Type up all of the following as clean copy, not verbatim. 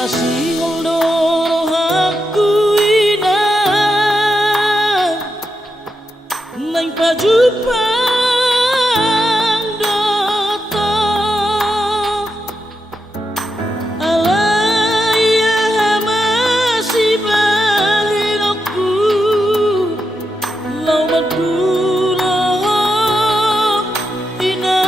Masih ngondoro aku ina nang pajupang doto alaya masih balik aku lau maduro ina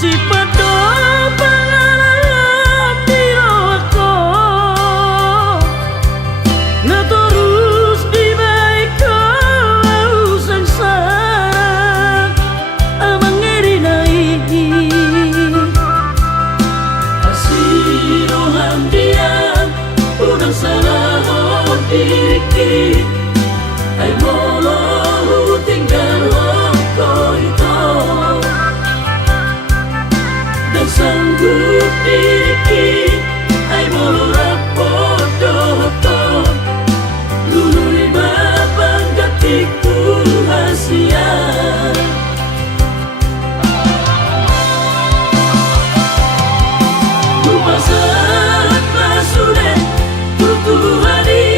si padha panganan diroko na terus di baik kau sengsara amang erinai asirohan dia udang salah diri ai molo tinggal kau itu dan sanggup diri ai molo rapodo lulu lima banggatiku rahasia kumasak masude tutu hari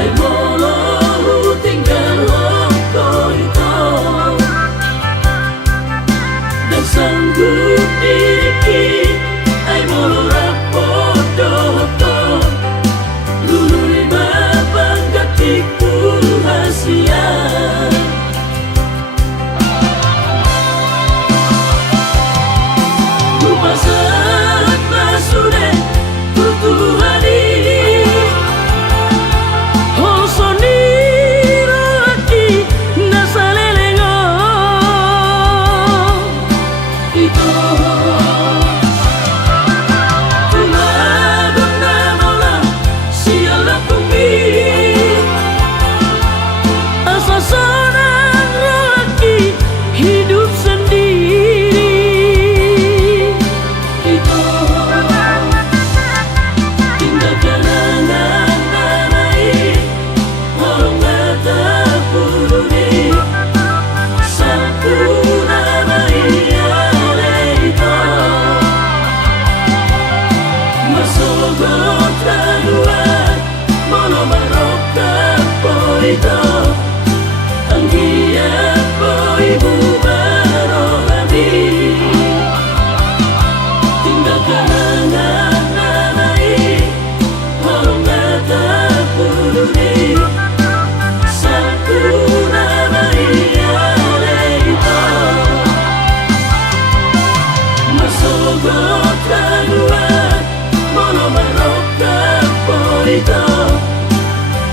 ai molo tinggal kau itu dan sanggup diri ai molo rapodo lulu lima banggatiku rahasia kumasak masude tutu hari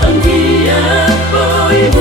Anggia boy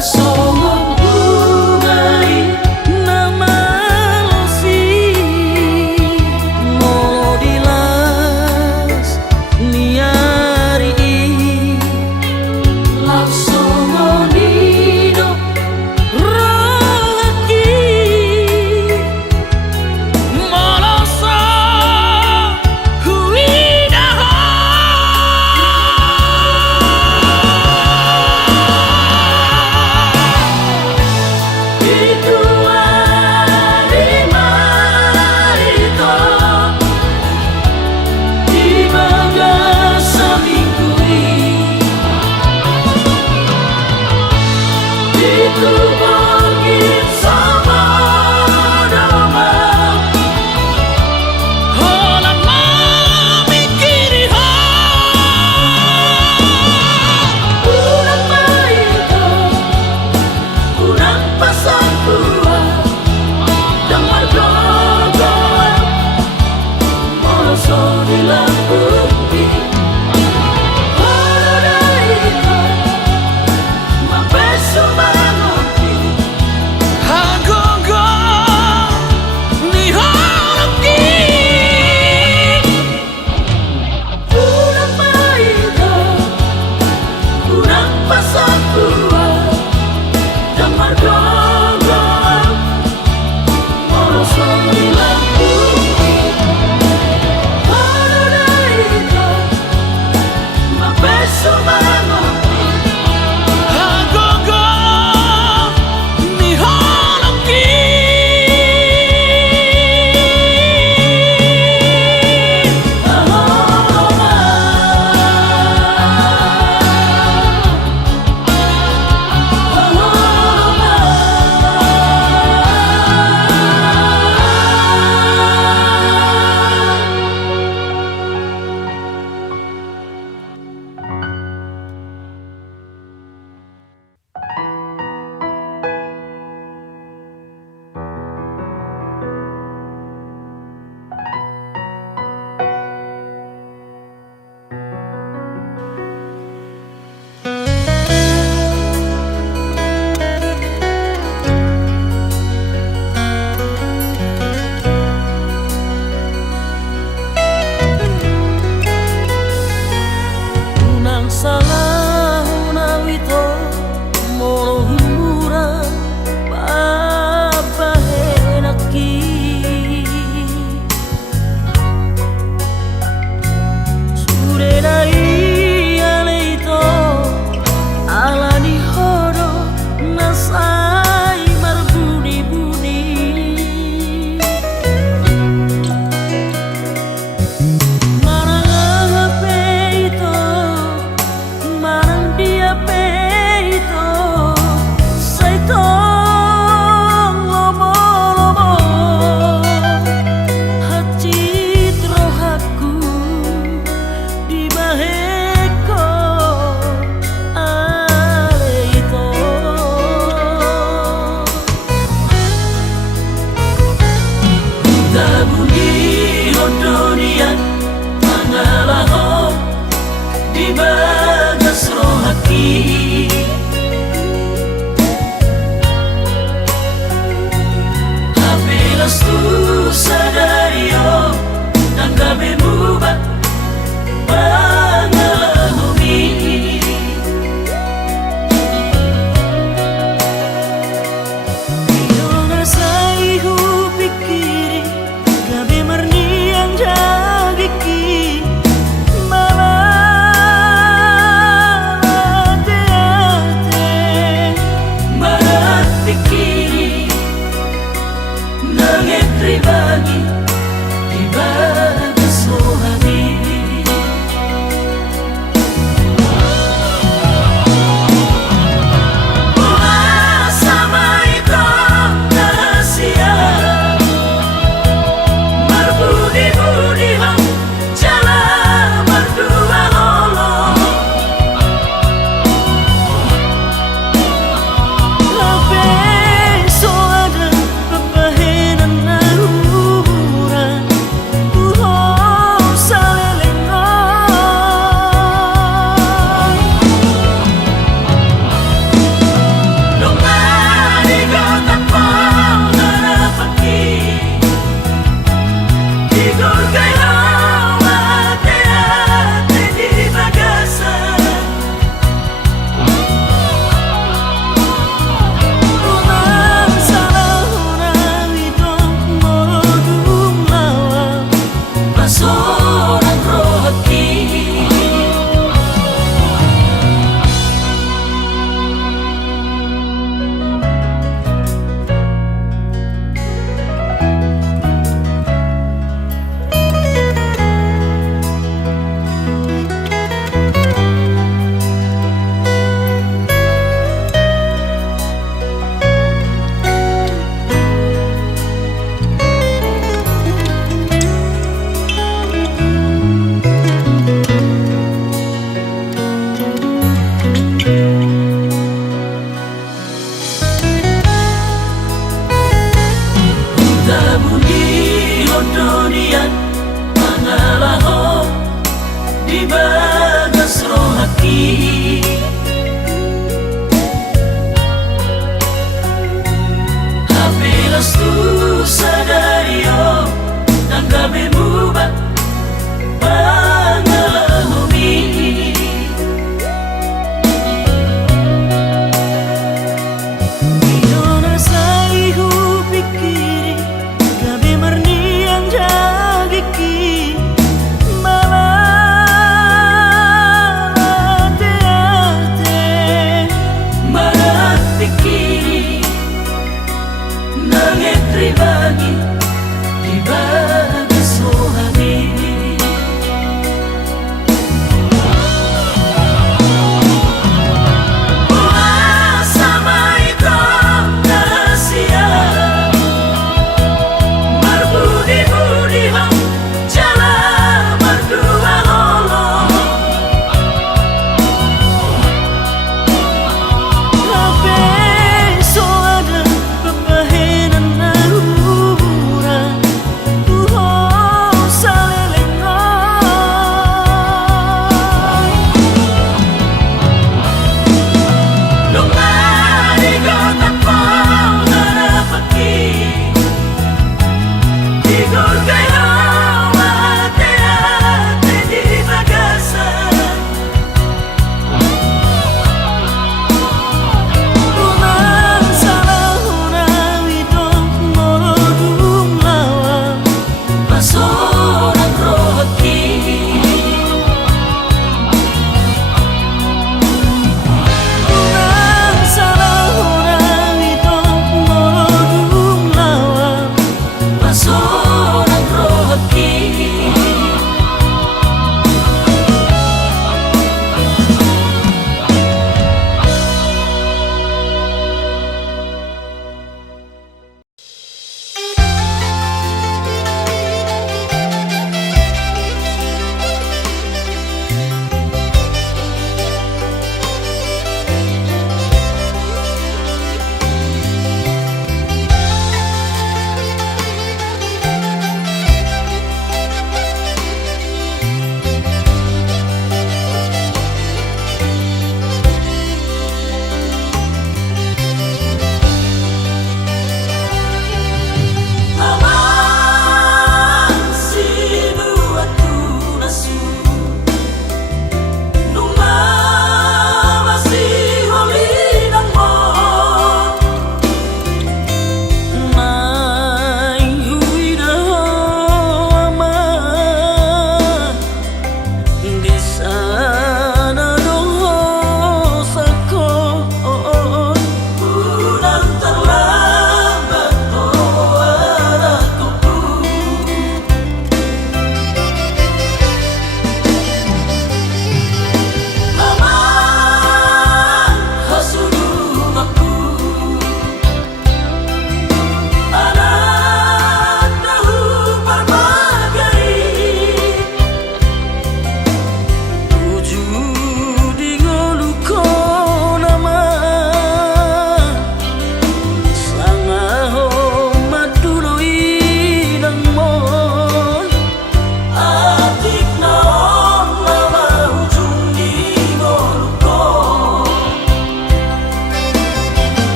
Songong bungai nama losi molo dilas niari langsung nido rohaki moloso huidaho itu hari marito di bangga samingkuri itu bangkit sama doma hola mamikiri ho bulan marito kurang pasang buah dengar doa moloso di lambuti holo daito mapesu mangopi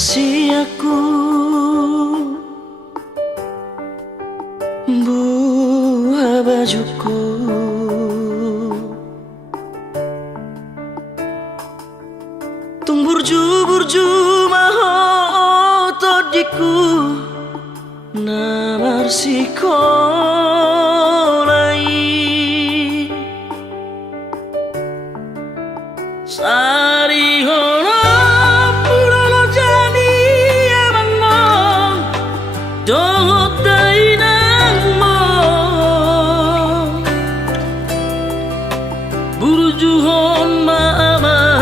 rahasiaku, buah bajuku, tung burju-burju maho todiku namar sikolai sari hono purono jani emang mong dohot dai nang mong burju hon maamang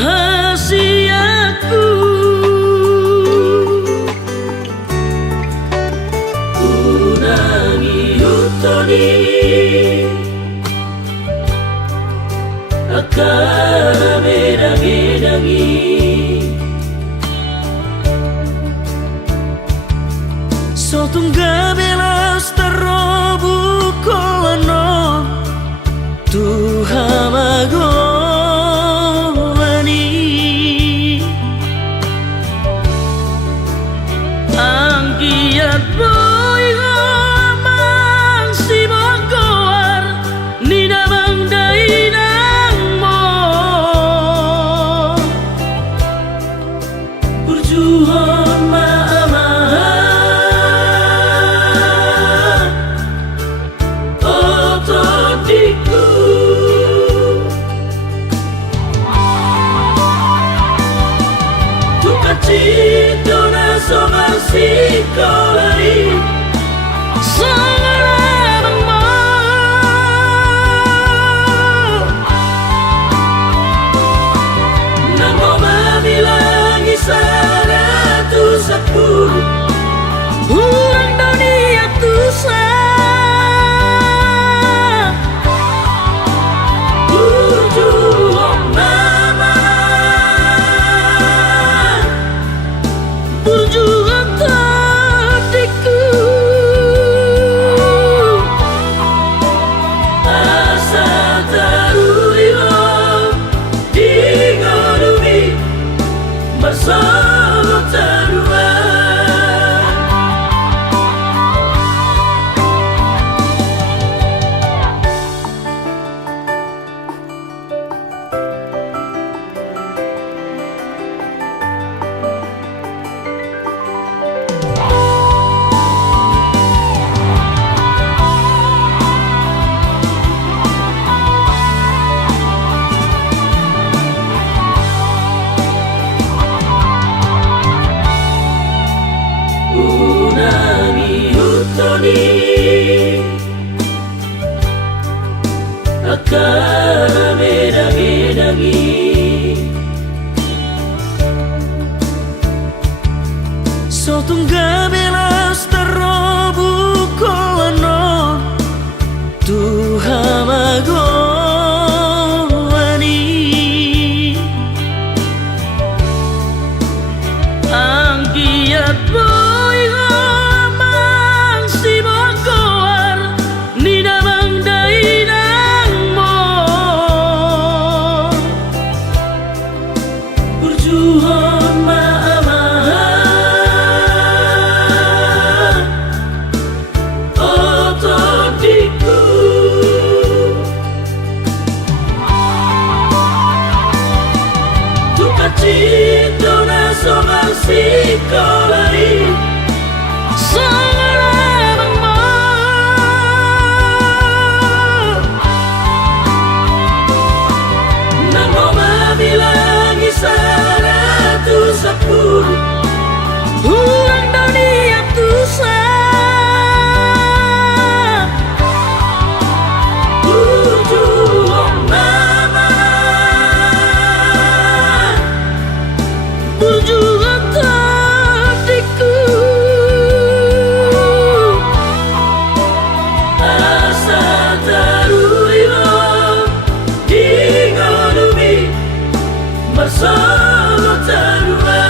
hasiaku unangi utoni akan medangi sotung gabelas tarobu kono Tuhan magolani anggiat boy hamang si bangkoar nida bangdai nang mo berjuang maamahan otodiku tukacito na somal sikolai sangaramang mo nang mo mabilang isa ratus sepuluh ulang dunia tusan berjuang maman berjuang tadiku asa taruiwa di ngodumi bersama taruan unangi utoni akan medangi sotung gabelas tarobu kono Tuhan magolani anggiat boy hamang si bangkoar nida bangdai nang mo berjuang maamahan otodiku tukacito na somal sikolai sangaramang mo nang mo mabilang isa ratus sepuluh ulang dunia tusan berjuang maman berjuang tadiku asa taruiwa di ngodumi bersama taruan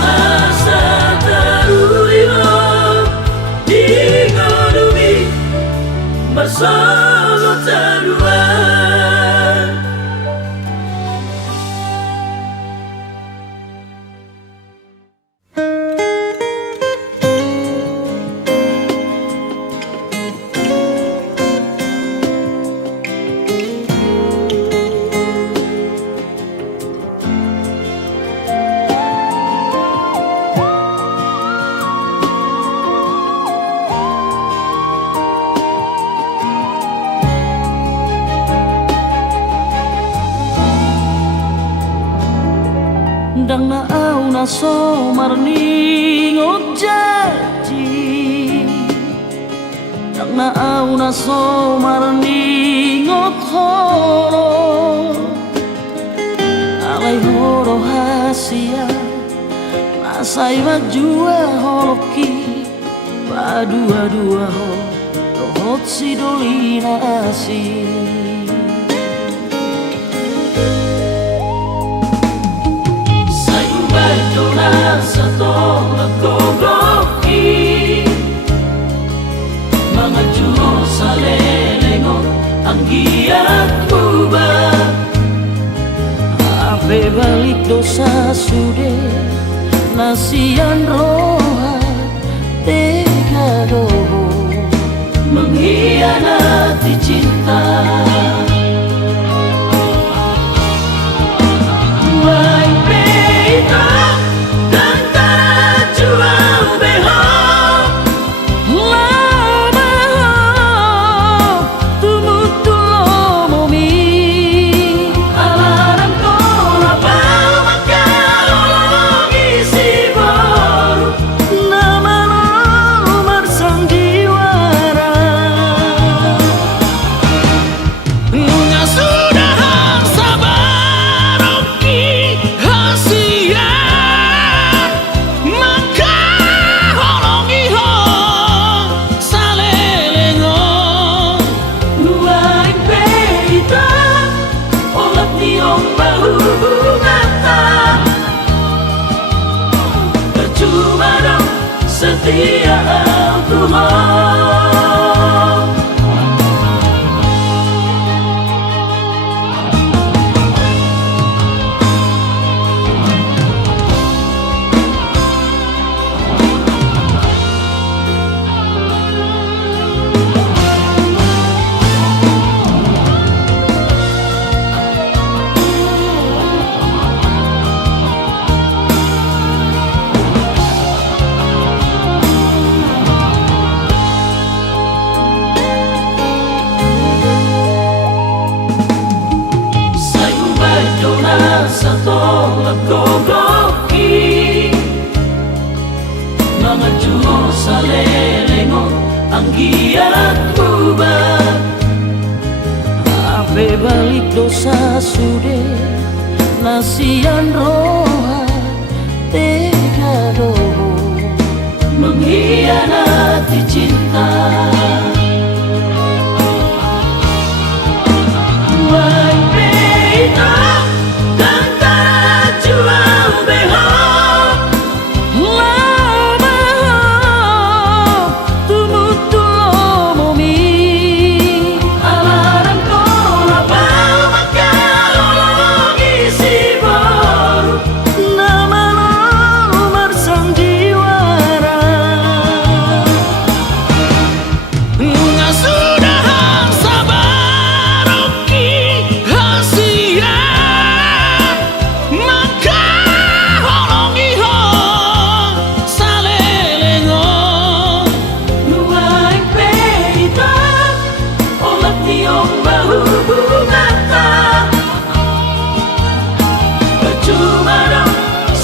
asa taruiwa di ngodumi bersama Dang na au na so marni ngot janji, dang na au na so marni ngot horo, alai horo hasia, nasai majua holoki, badua dua ho, dohot si dolina si. Satu gogoki mga juho sa lelengon ang giat ubah ape balik dosa sude nasian roha tega doho mengkhianati cinta. Setia Tuhan, gogoki mga juho sa lelengon ang giat ubah ape balik dosa sude nasian roha tega doho mengkhianati cinta.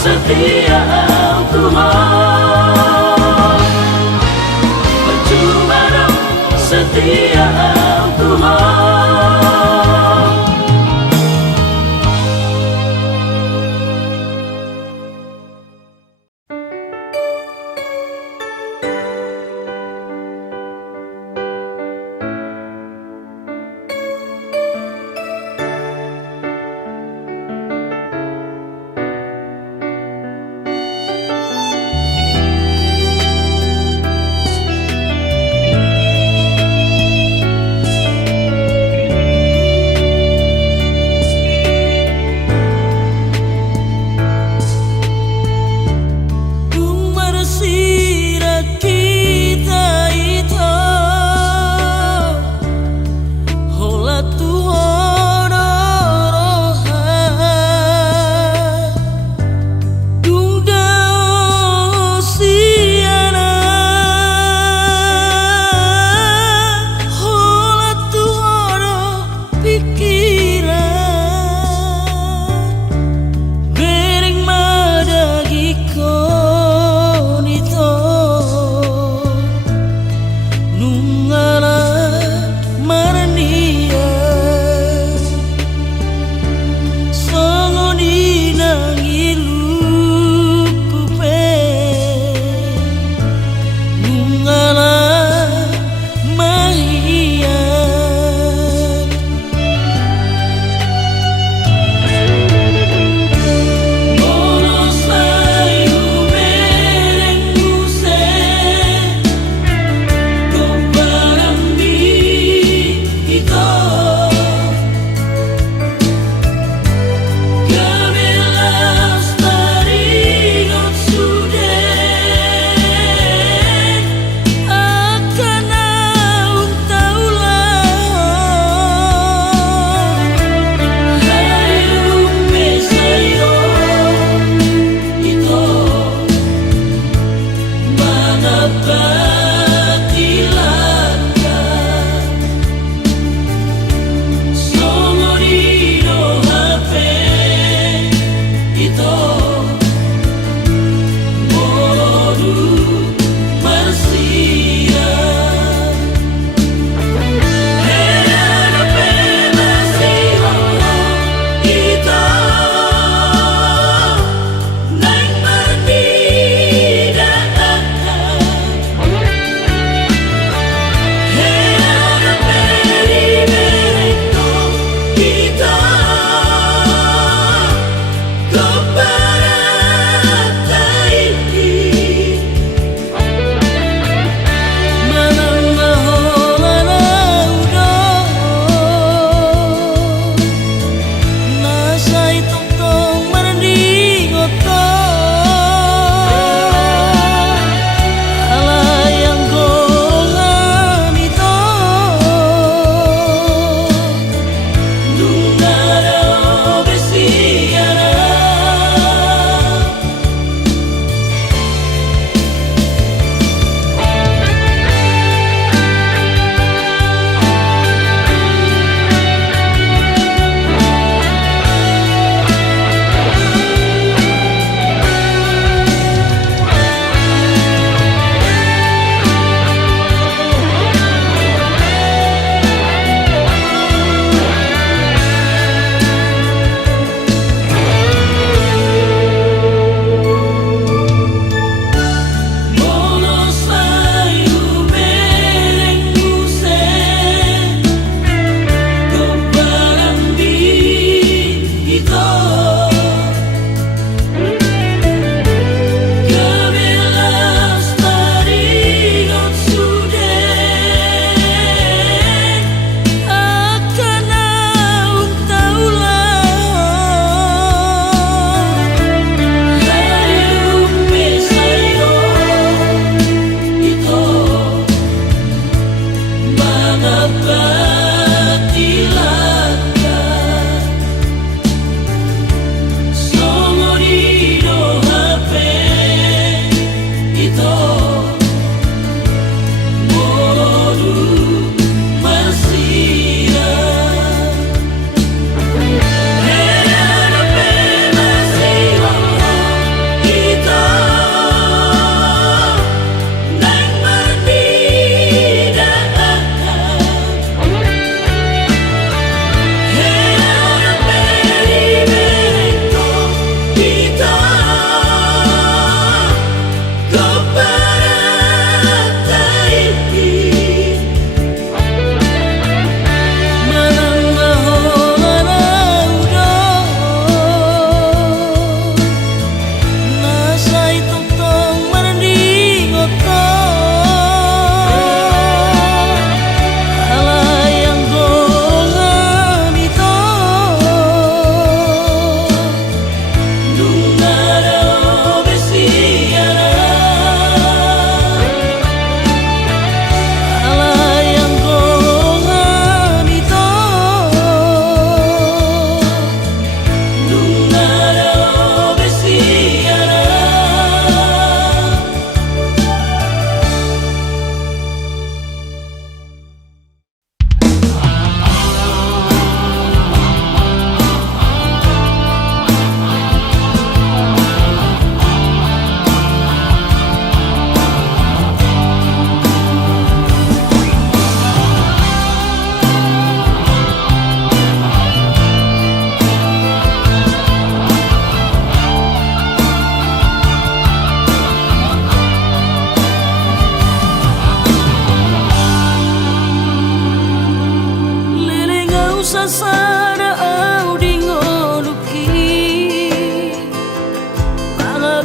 Setia Tuhan, percuma dong setia Tuhan.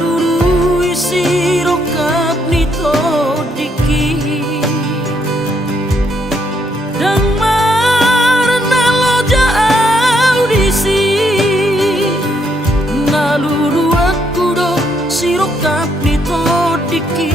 nalului siro kapnito diki dang marna lo jauh disi nalulu aku do siro kapnito diki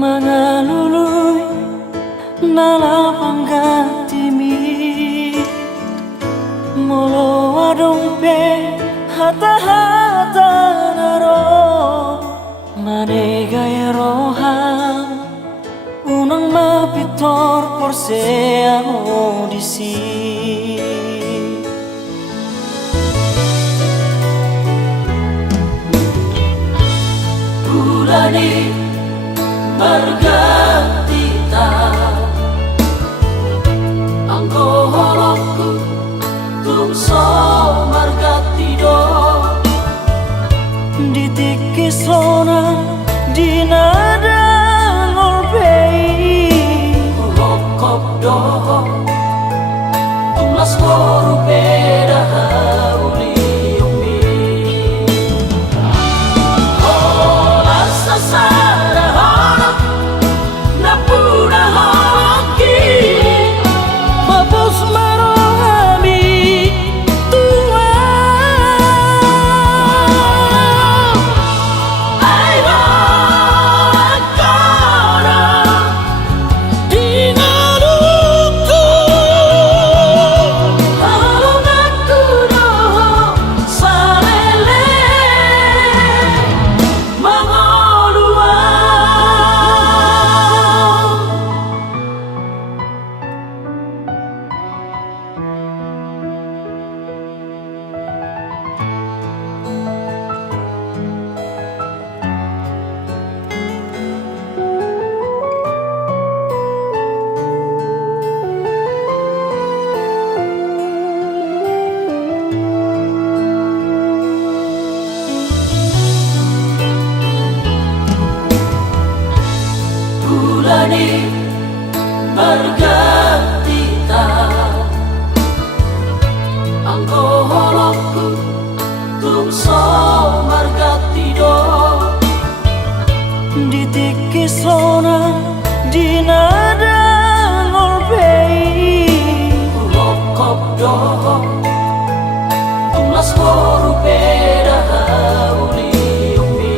Mangalului nalapanggatimi molo adompe hata-hata naro manegaya roham motor Porsche audisi. Bulani berganti anggo horokku tungso margati do Ditiki sona di nada ngolpei Kulokop do Tulas koru beda hauli umi Ola sasara horok Napuna horoki Mapos marohami tua Ay akara Dinaluku Halunaku do salele Mangolua Bulani berganti anggo horokku tungso margati do Ditiki sona di nada ngolpei Kulokop do tulas koru beda hauli umi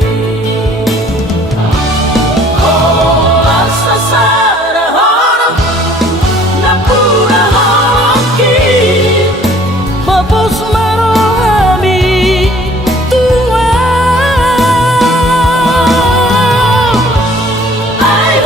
Ola sasara horok Napuna horoki Mapos marohami tua Ay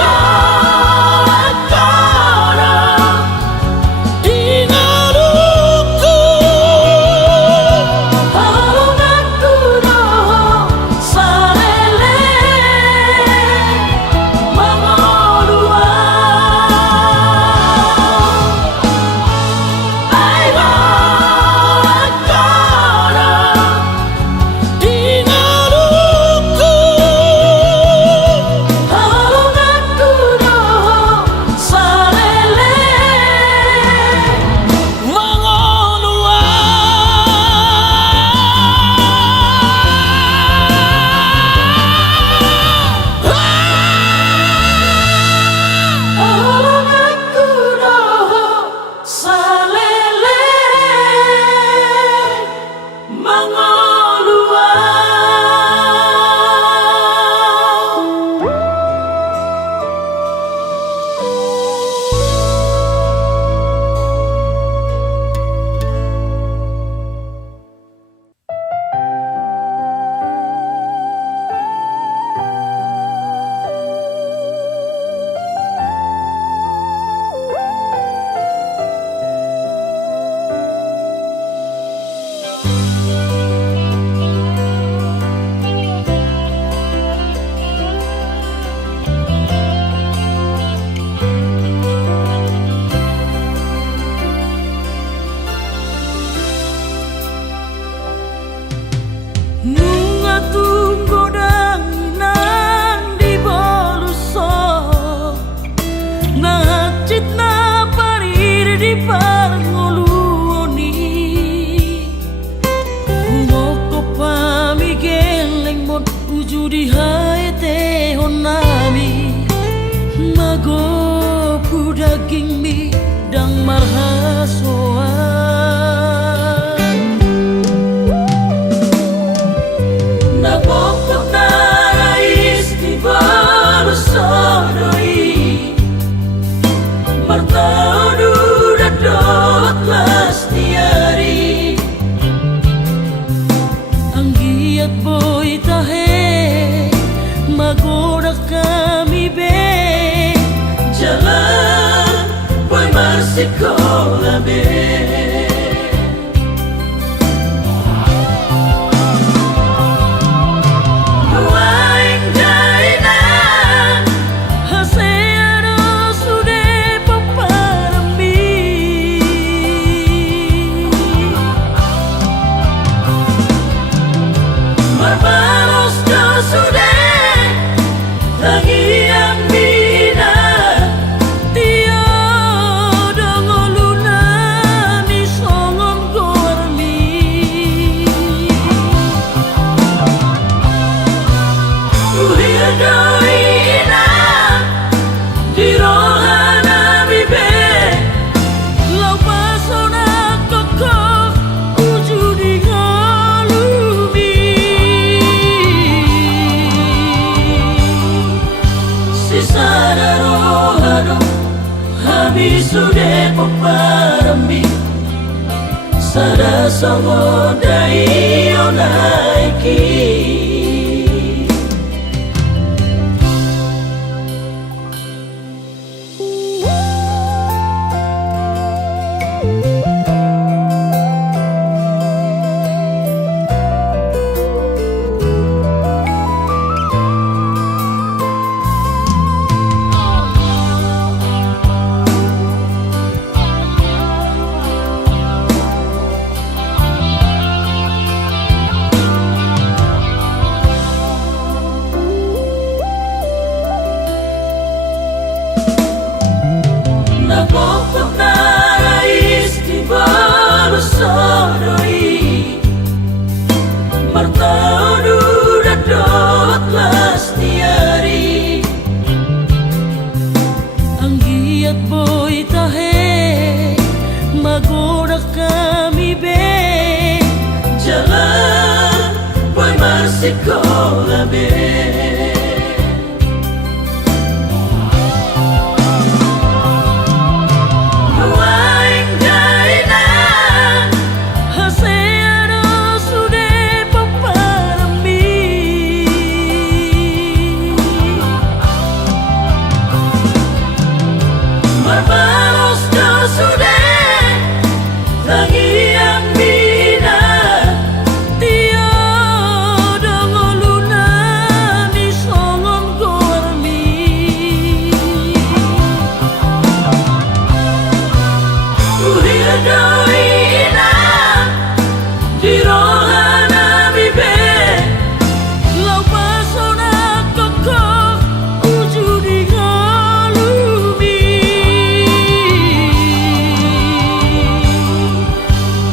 labe. Luaing jaina haseano sude paparami marmaros ka sude tangiang bina tiada ngoluna ni songon gormi uhiadoina di rohana bibe lau pasona koko ujudi galumi sisana rohano habis sudah peparami sada songo dai onaiki. Nagpokok na rais di baru sodoi martaudu dadot lastiari ang giat boy tahe magoda kami be jalan boy marsikola be. Luaing jaina haseano sude paparami marmaros ka sude tangiang bina tiada ngoluna ni songon gormi uhiadoina di rohana bibe lau pasona koko ujudi galumi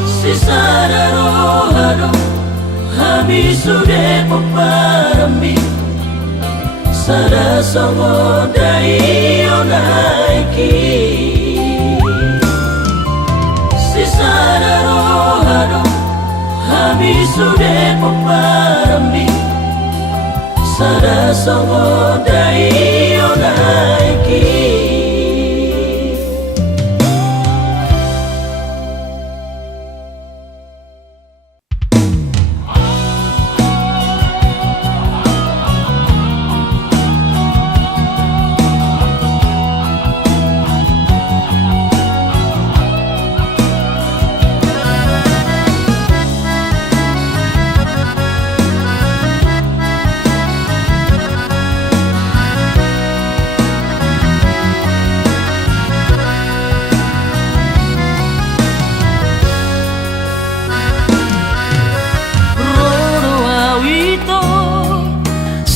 sisana rohano habis sudah peparami sada songo dai onaiki. Sisana rohano habis sudah peparami sada songo dai onaiki.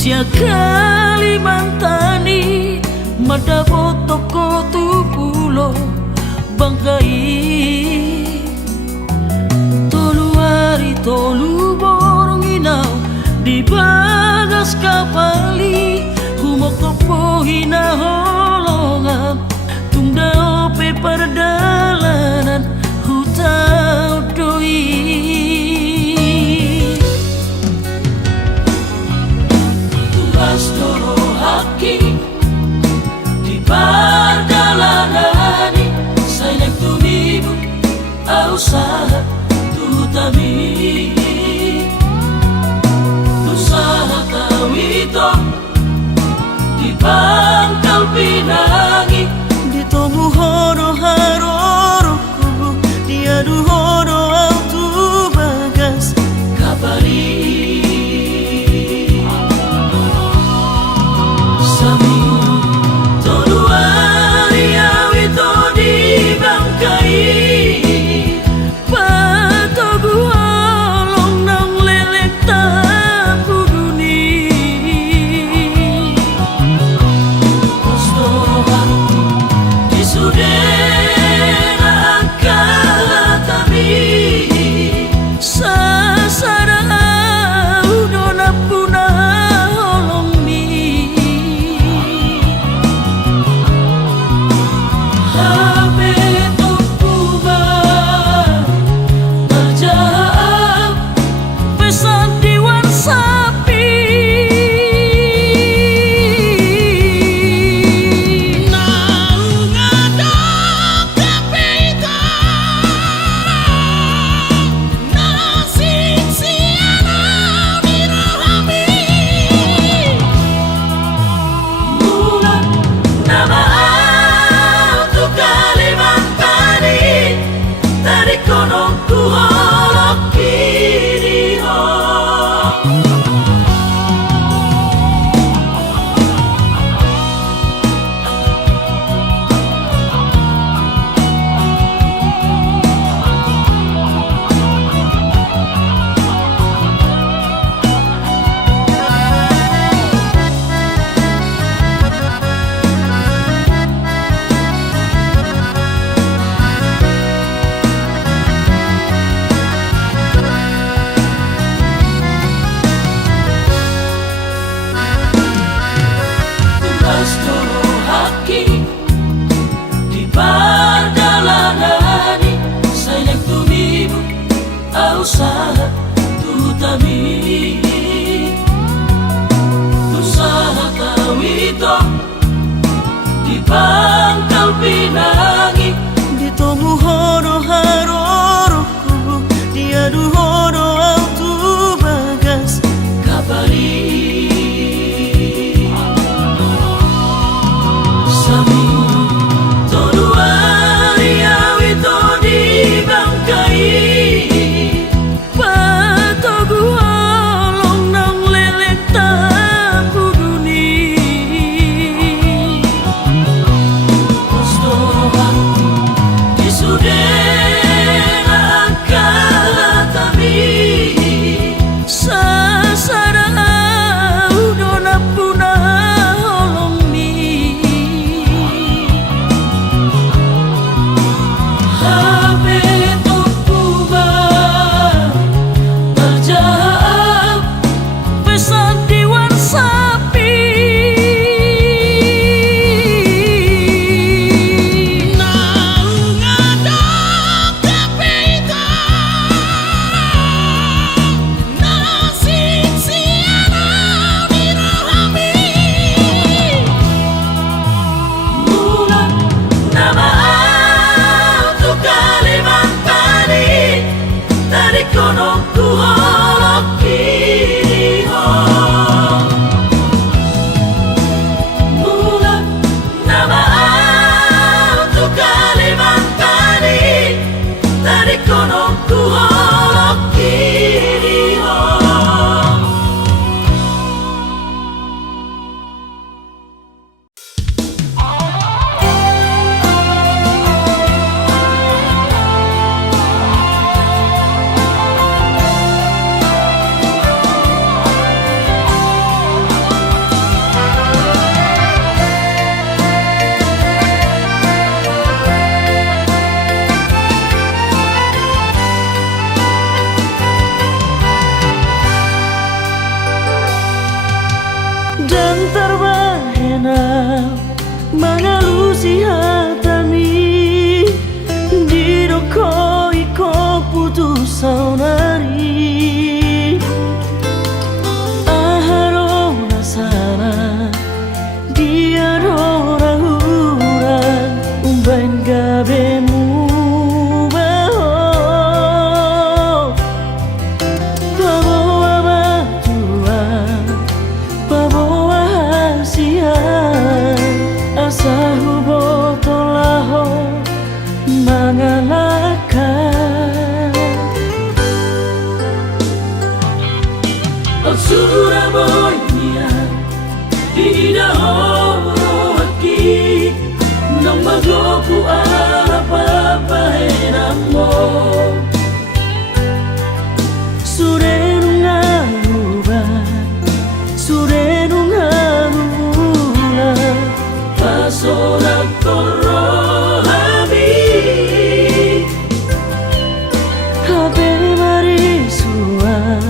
Sia Kalimantani madabo toko tupulo bangkai tolu hari tolu borong inau di bagas kapali humok topo hina holongan tunda ope perdalanan hutau doi Pastoro haki di perjalanan saya tumibu usaha tutami usaha tawito di pangkal pinangi di tomu horo haroro winangi Ditomu hono haroroku Diadu hono autu bagas kabali sami tonuari awi to di bangkai Patogu holong nang lelek tapu duni Postorohan isudena angkatami Sasara udona puna holong mi Hape topuba terjahap Pesan diwan sapi Naung ada kapita Nasib siana dirohami Mula nama untuk Kalimantan dari kono ku holok kiri ho Mula nama untuk Kalimantan dari kono ku holok kiri ho Dan terbahena mengalusi hatami Didokoi ko putus saunari Aharona sana Diadora huran Umbain gabemu baho Bawa batuan Bawa hasian Asa hubo tolaho Mangalakan Al Surabaya di daholo haki nang magoku arapapahenamo Surenu ngaruban Surenu ngarubulan pasorak korohami Habe marisuan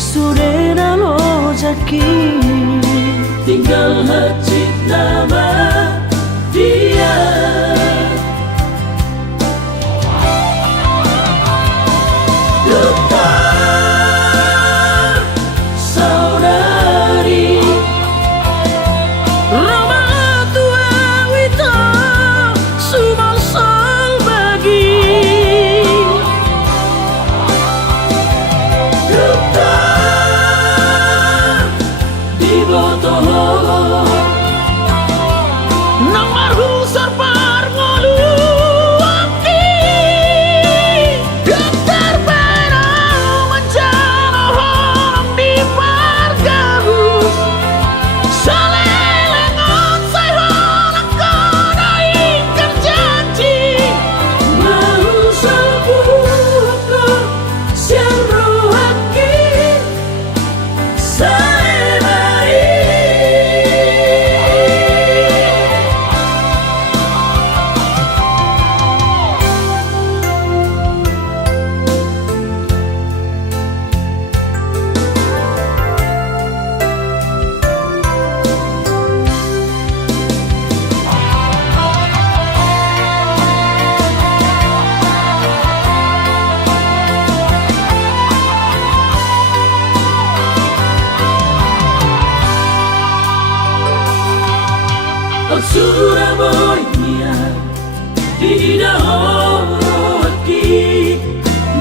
Surena lojaki tinggal hajit nama dia Dekat saudari Roma tua wita Sumal sol bagi Dekat di botoh Nang marhu sarpar ngolu Aki Getar perang Mencana horong di pargahus Salelengon say honang kodai kerjanji mau sabuhku siang rohaki saya Surabaya Idahoroti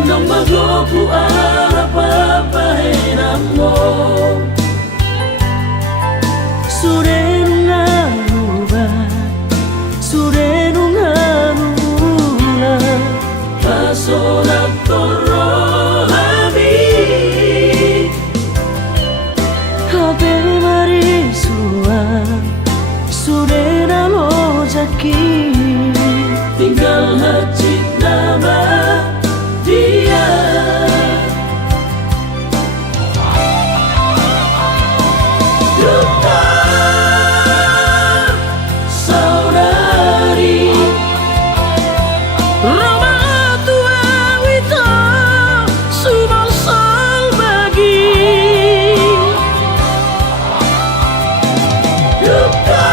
nang magopo arapapahinamo Sureno ngaruba Sureno ngarula Pasonak torohami Habe marisua Surena lojaki Tinggal hajit nama dia Duta saudari Roma tua wita subal salbagi Duta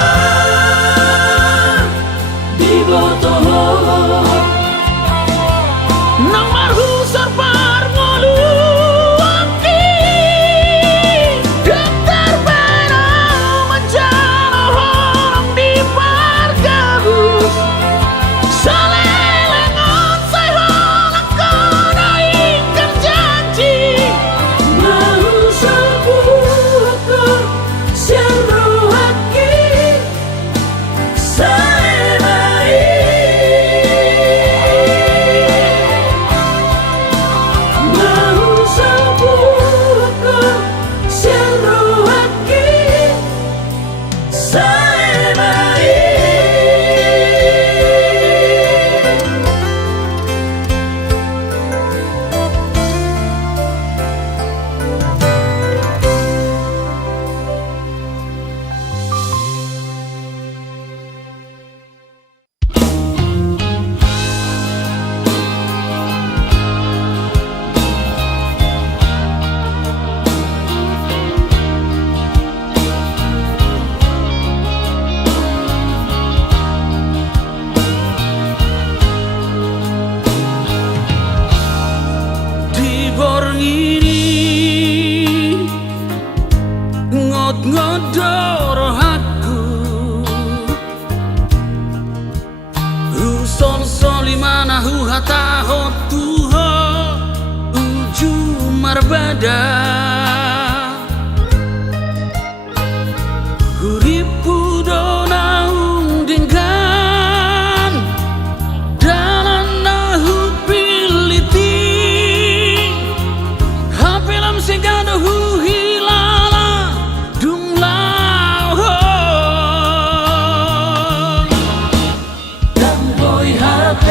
di botoho nang marhusar parmolu aki Dokter pera menjana horong di pargarus Salelengon say holak kono ingkar janji Mau sabuhku siaruhaki Saebai Mau sabuhku siaruhaki Saebai di borong ini ngot-ngodor aku Ruson solimana hata hotuho uju marbada Huripu donaung dengan danan nahu piliti Hapilam segado hu hilala dumlau Boy HP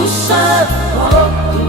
Usat aku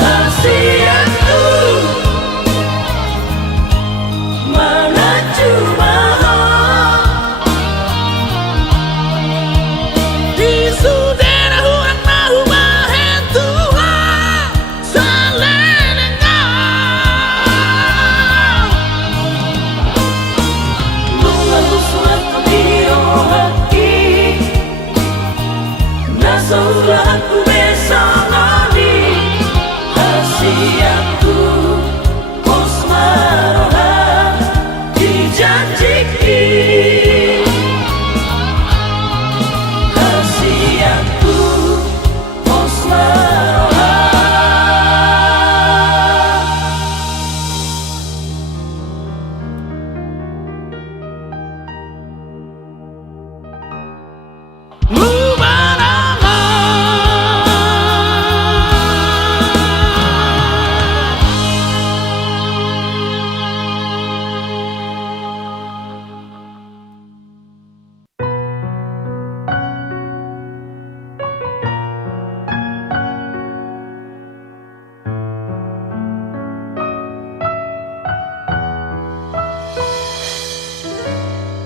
Hasiatku menuju mahal Di sudera huang mahu bahen Tuhan salenengah Mengaku suatu dio hati Nasaulah aku besanani Hasiatku Osmaroha dijanjiki Hasiatku Osmaroha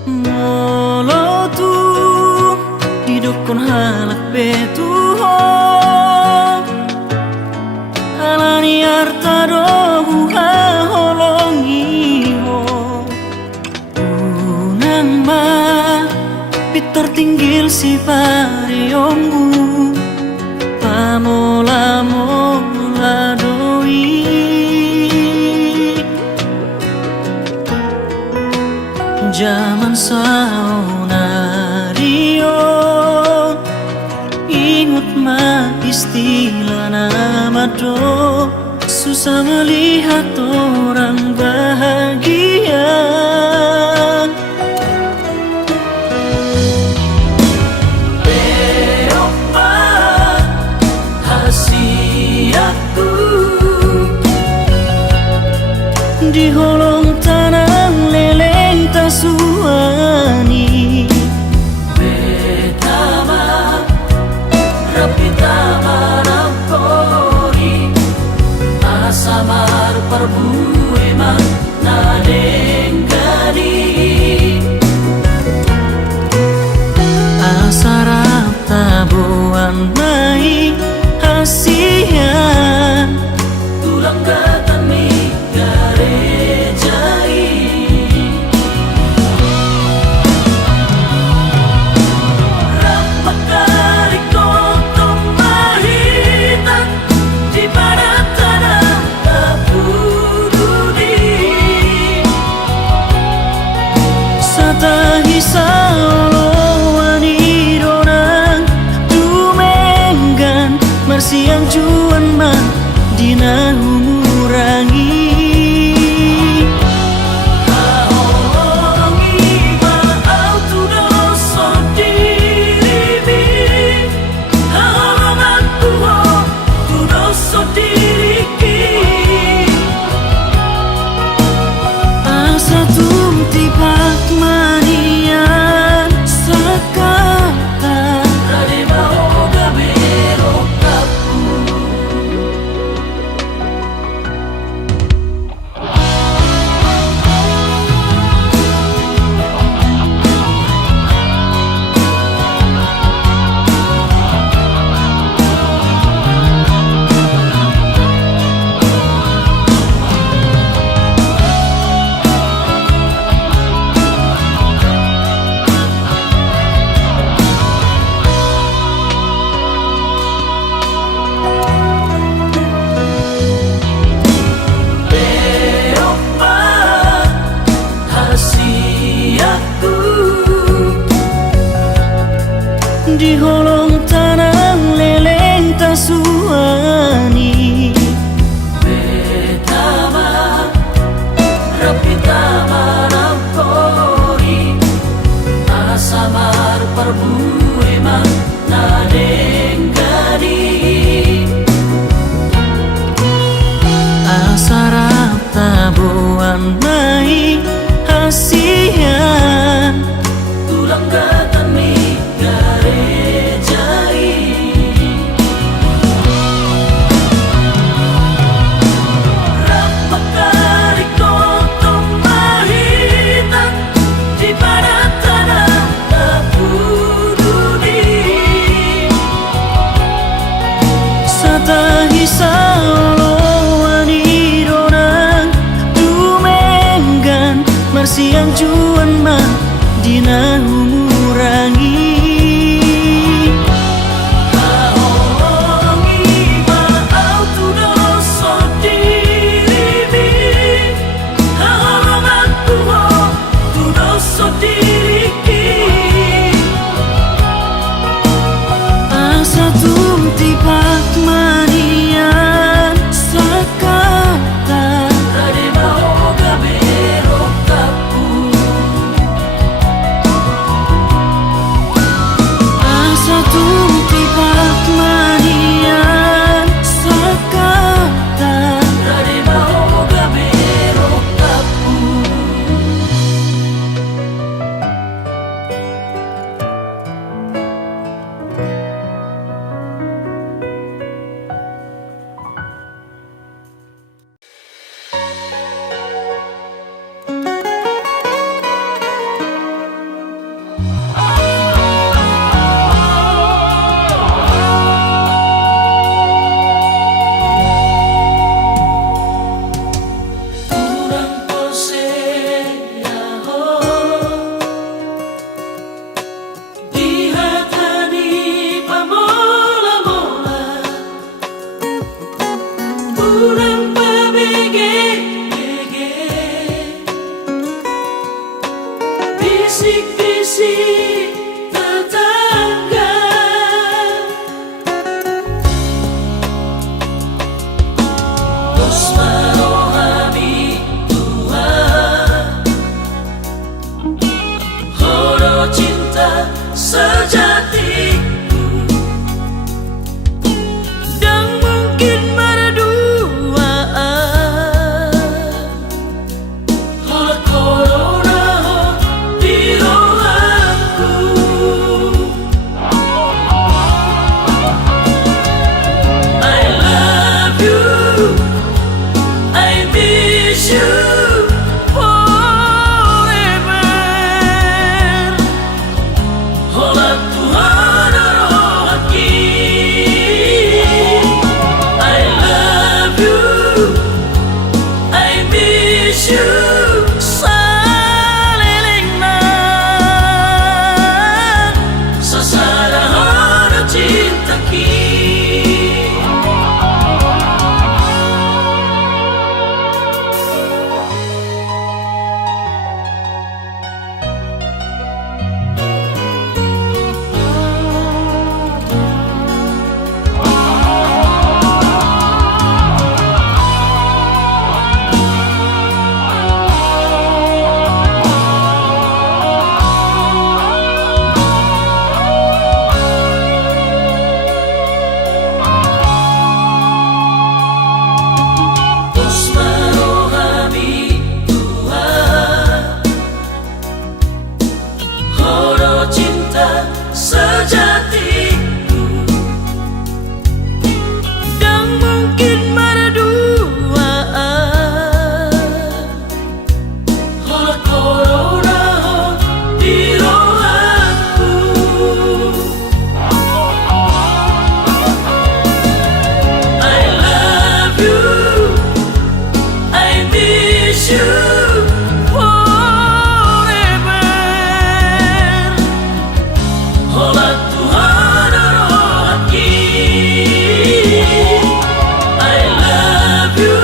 Molo tu hidup kon halak betuho halani arta do buha holongi ho unang ma pitor tinggil si pariyongmu pamola mola doi Zaman saunario ingut ma istilah nama do susah melihat orang bahagia Beokma hasiatku di holong tanah leleng tasuani Betama rapitama rampori Asamar perbuema nadenggani asarap tabuan mai hasian Tulang gatan mi garejai Rapakari kontong mahitan Di mana tanah tapududi Sata hisawani dorang dumenggan marsiang juan ma dina humurangi Haongi maau tu doso dirimi Haongan tuho tu doso diriki asa tum tipak manian sakata Rade mau gabero kapu Beokma hasiatku di holong tanah leleng tasuani Betama rapitama rampori Asamar perbuema nadenggani asarap tabuan mai hasian Tulang gatan mi garejai sejatiku. Dan mungkin berduaan Hala corona di rohanku. I love you, I miss you forever. Hala Tuhan rohaki. I love you, I miss you. Salilingna Sasarahan ang cinta ki. Terus merohami Tuhan, horo cinta sejatiku. dan mungkin berduaan Hala corona di rohanku. I love you, I miss you forever. Hala Tuhan rohaki. I love you,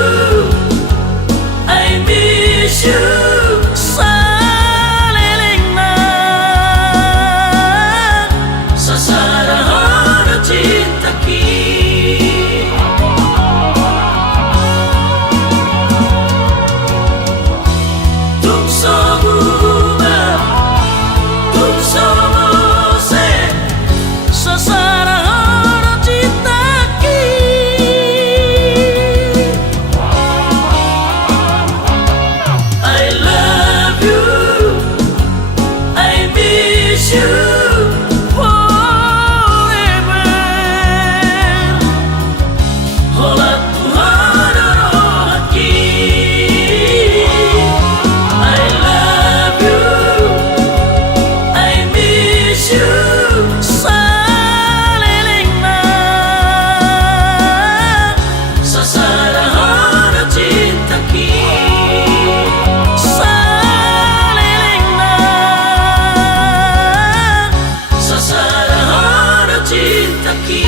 I miss you. Salilingna Sasarahan ang cinta ki. Tum semua, tum semua se. sasarahan cinta ki. I love you, I miss you. Forever. Hala Tuhan rohaki. I love you, I miss you. Salilingna Sasarahan ang cinta ki. salilingna Sasarahan ang cinta ki.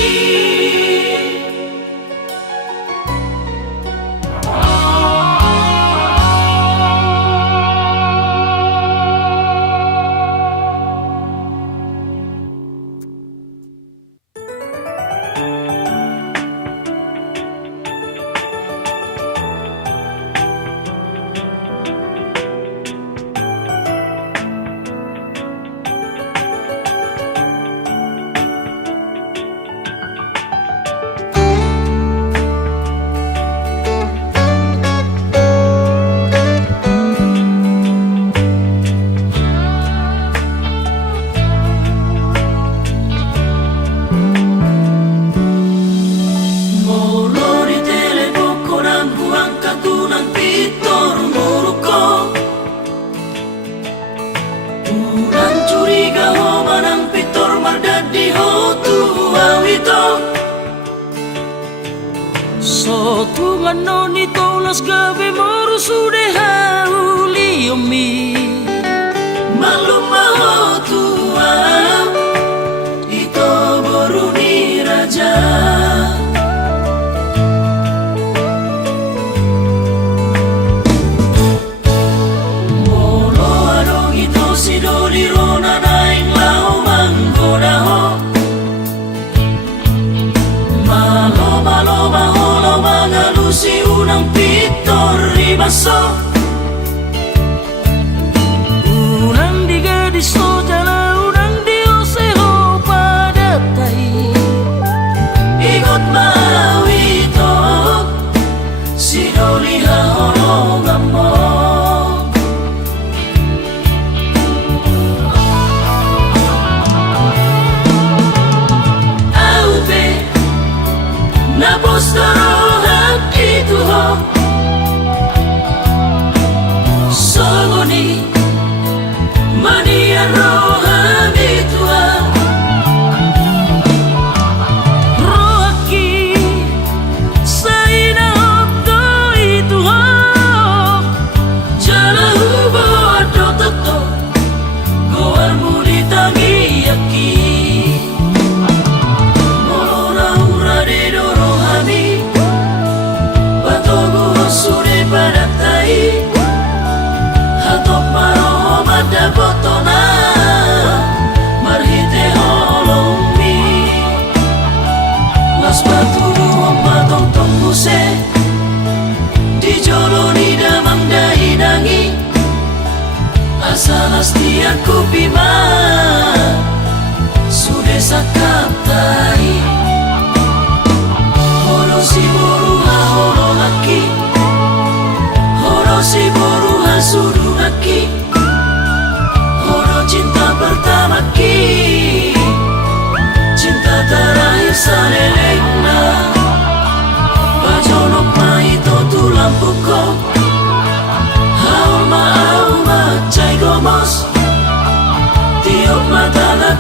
Molo di telepon nang buang katunang pitor muruko. Unang curiga ho manang pitor mardadi ho tuawito. so tungano ni tolas gabe moru sude hauliomi. Maluma ho tua, ito boruni raja. Molo adong ito si Doliro na naing lao manggoda ho. Malo malo maholo mangalusi unang pitor ribaso. Unang di gadis so jala unang di ose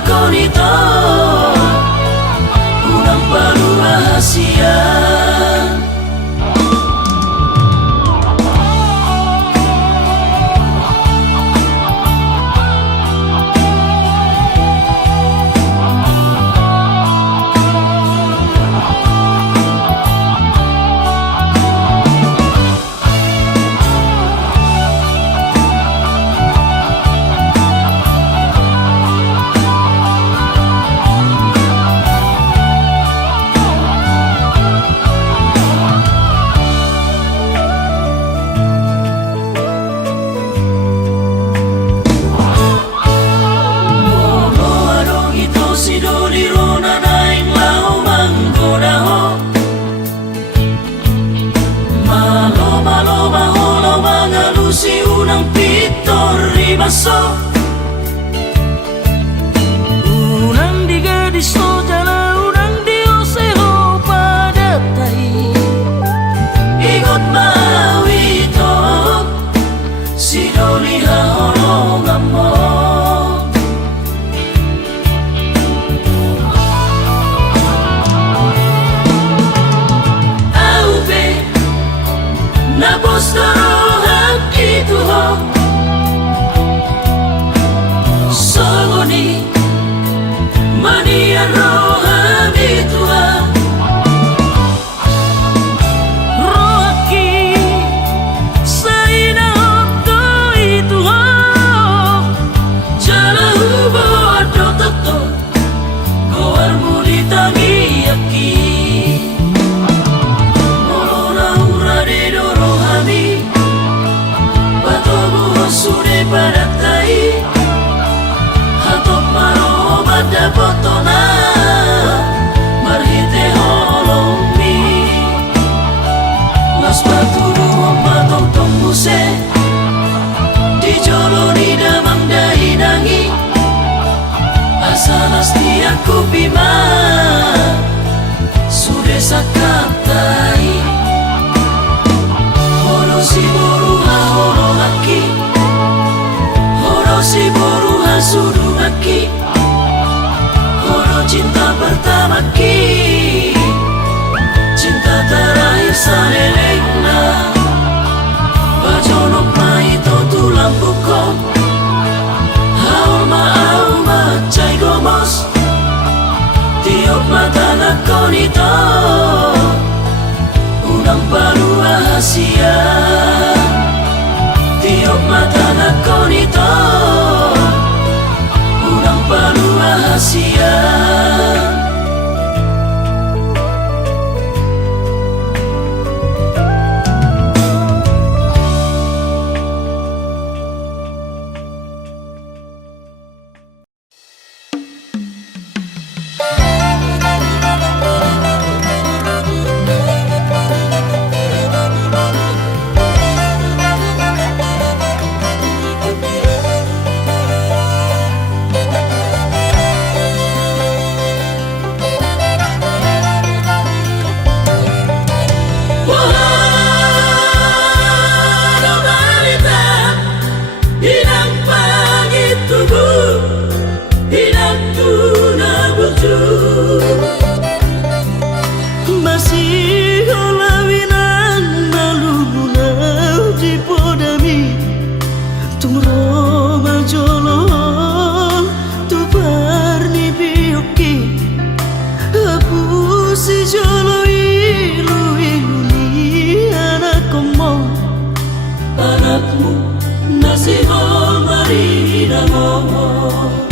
konito Unang baru rahasia Si unang pitor ribaso Unang di gadis o jala unang di oseho padatai Igot mawito si doli hahorong mo Aupe na postaro Sogoni mania rohani tua Rohaki saina hokko itu ho Jala hubo ado toto Goar mudi tangi aki Molona ura de doro hami Batobu hosude padatai Hatok maro bada botona Marhite holomi Las baturu omatong tombuse Di joloni damang dahi nangi Asalas tiaku bima Sude sakatai Horo si boru ha horo laki Horo si boru ha sudu laki Horo cinta pertama ki Cinta terakhir salelengna Bajonok maito tulang bukom Haul ma cai gomos Tiop mata nakonito Unang baru rahasia Tiop mata nakonito Unang baru rahasia Masih olawinan maluguna di podami Tumro majolo tu parni bioki Apu si jolo ilu ni anak komo Anakmu nasi hol marina ngomong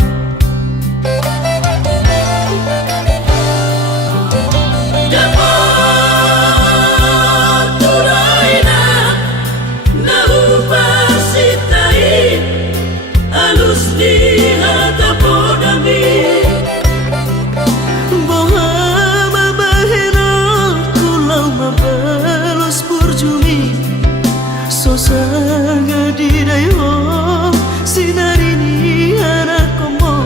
Sosanga di dayo sinarini anak komo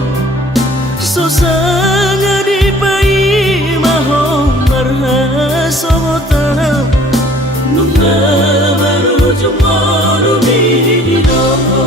Sosanga di pai maho marha somotana Nunga baru jumoro di domo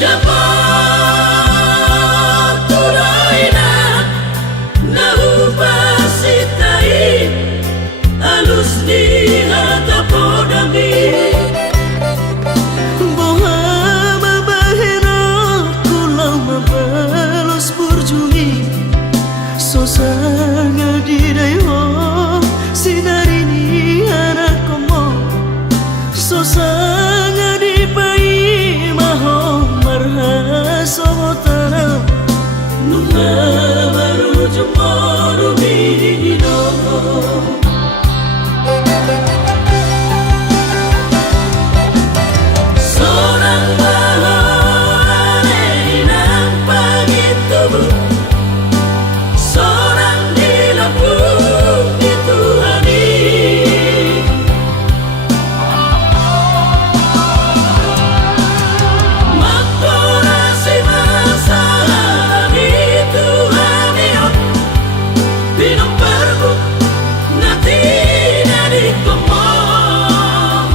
dapat tudaina nahu pasitai alus di hata podami Boha mabahena kulau mabalos burjumi Sosanga di dayo sinarini anak komo Sosanga di pai maho marha somotana nunga baru jemuru bino seorang bahane nampak itu seorang di lampu itu hari makorasi masalah itu hari binong perbu nanti dari komong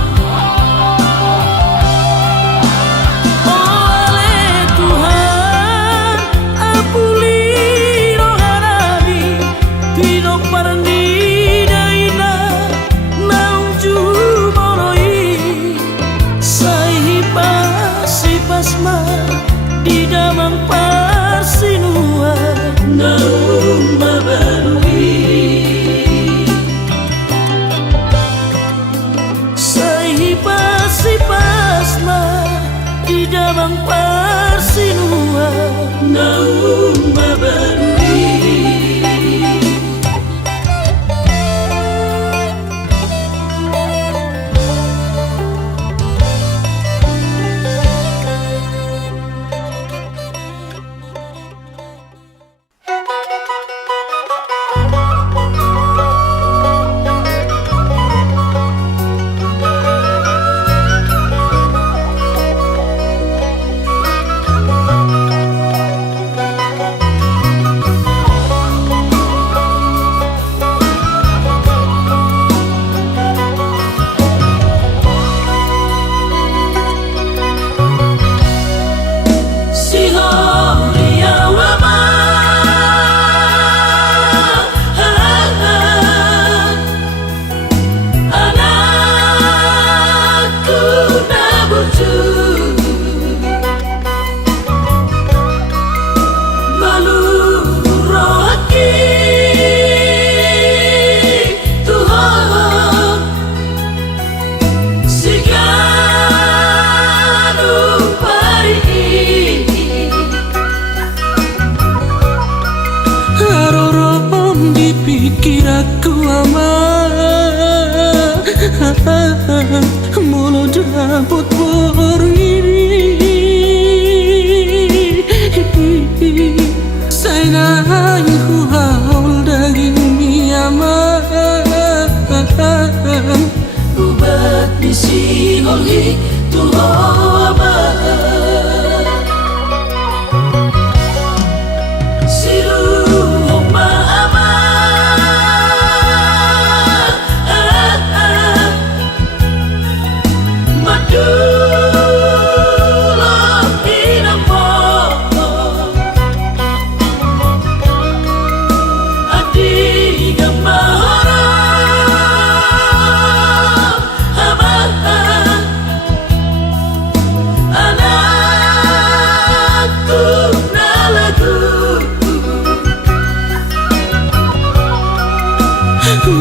Oleh Tuhan ampuni rohani Pino parni daina nauju moroi Sahipa si pasma di damang pasinua naum mabarui Sahipa si pasma di damang pasinua naum mabarui Mulu dapat berdiri Saya ku haul daging miama ubat misi oleh Tuhan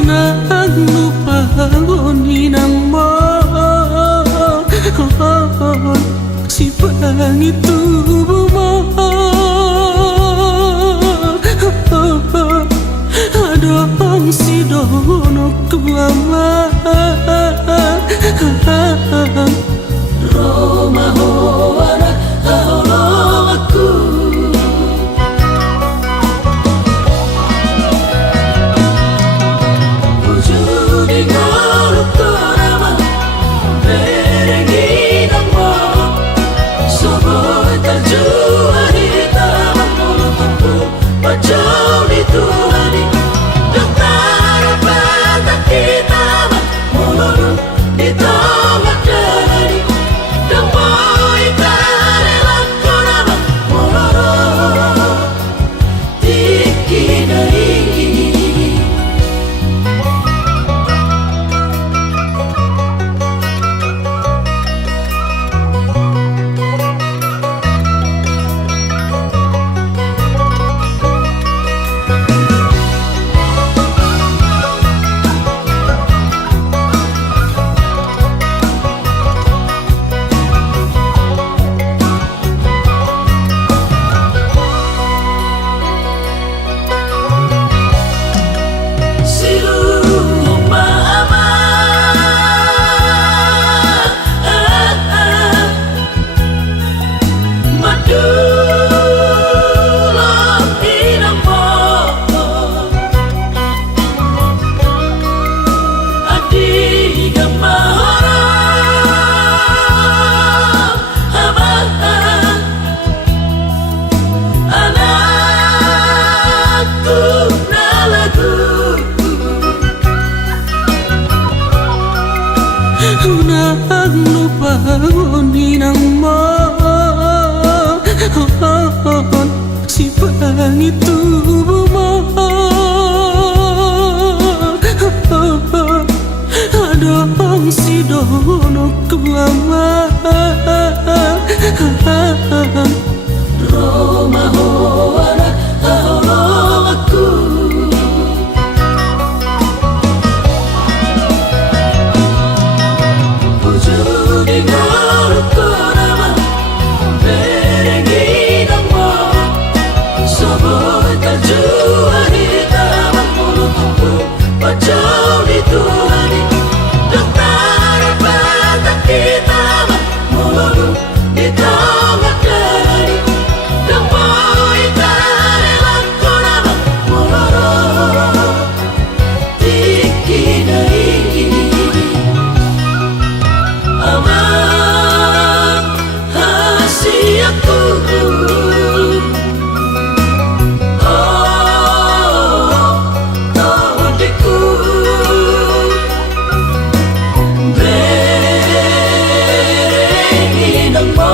Nang lupa ngoni nang mo Si pangit tubuh mo Adong si dono kuama Roma hoara aholo aku Ujudi ngorotorama Berengi nangmo Soboy terjua di taman Mulutuku Pacau di Tuhani Dengar batak kita Muluru di tengah jalan langit tubuhmu adong si dono kuama Roma hoara aholo aku Ujudi ngolu korama Berengi nangmo Soboy terjua di taman mulutku Pacau di tuhani Dokter batak kita Mulu di tongak dari Damboy tarelan konama Muloro Tiki naiki Aman hasiaku Oh, taudiku Berengi nangmo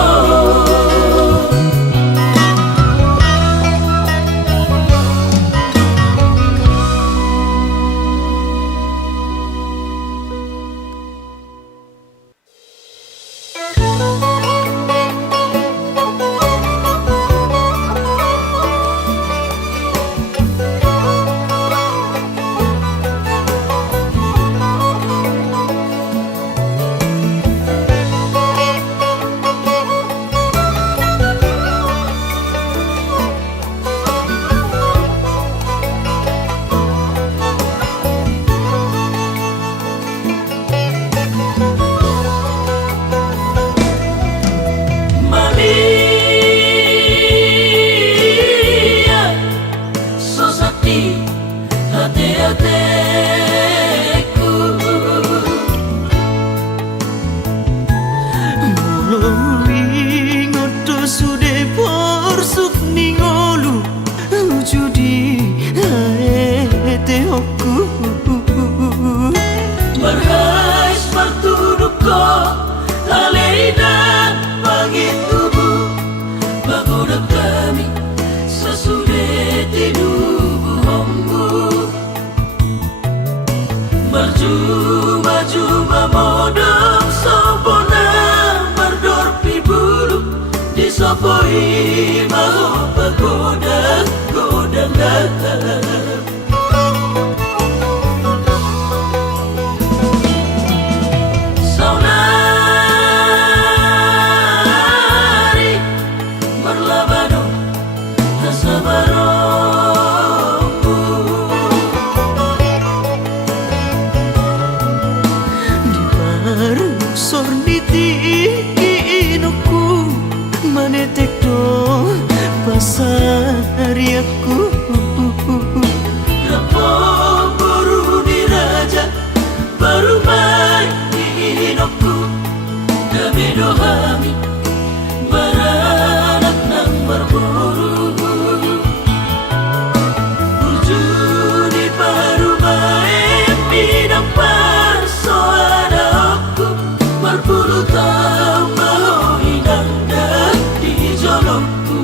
Maria, sosati hati-hatiku Muloi ngoto sude porsuk ningolu Ujudi aete hoku Marhais martuduko Aleina pagi tubuh Bangun kami sesudah tidur hombu Maju modom sopona Mardor pibulu Disopoi maho pagoda Godang Saunari Merlabado Nasabaroku Di bareng sorniti inuku Manetek do pasariaku Rampong buru diraja Baru main hidupku Dami dohami Baranak nang berburu Ujudi baru main Bidang parsoada aku Berpuluh tahun mau hidang di jolokku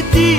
Siti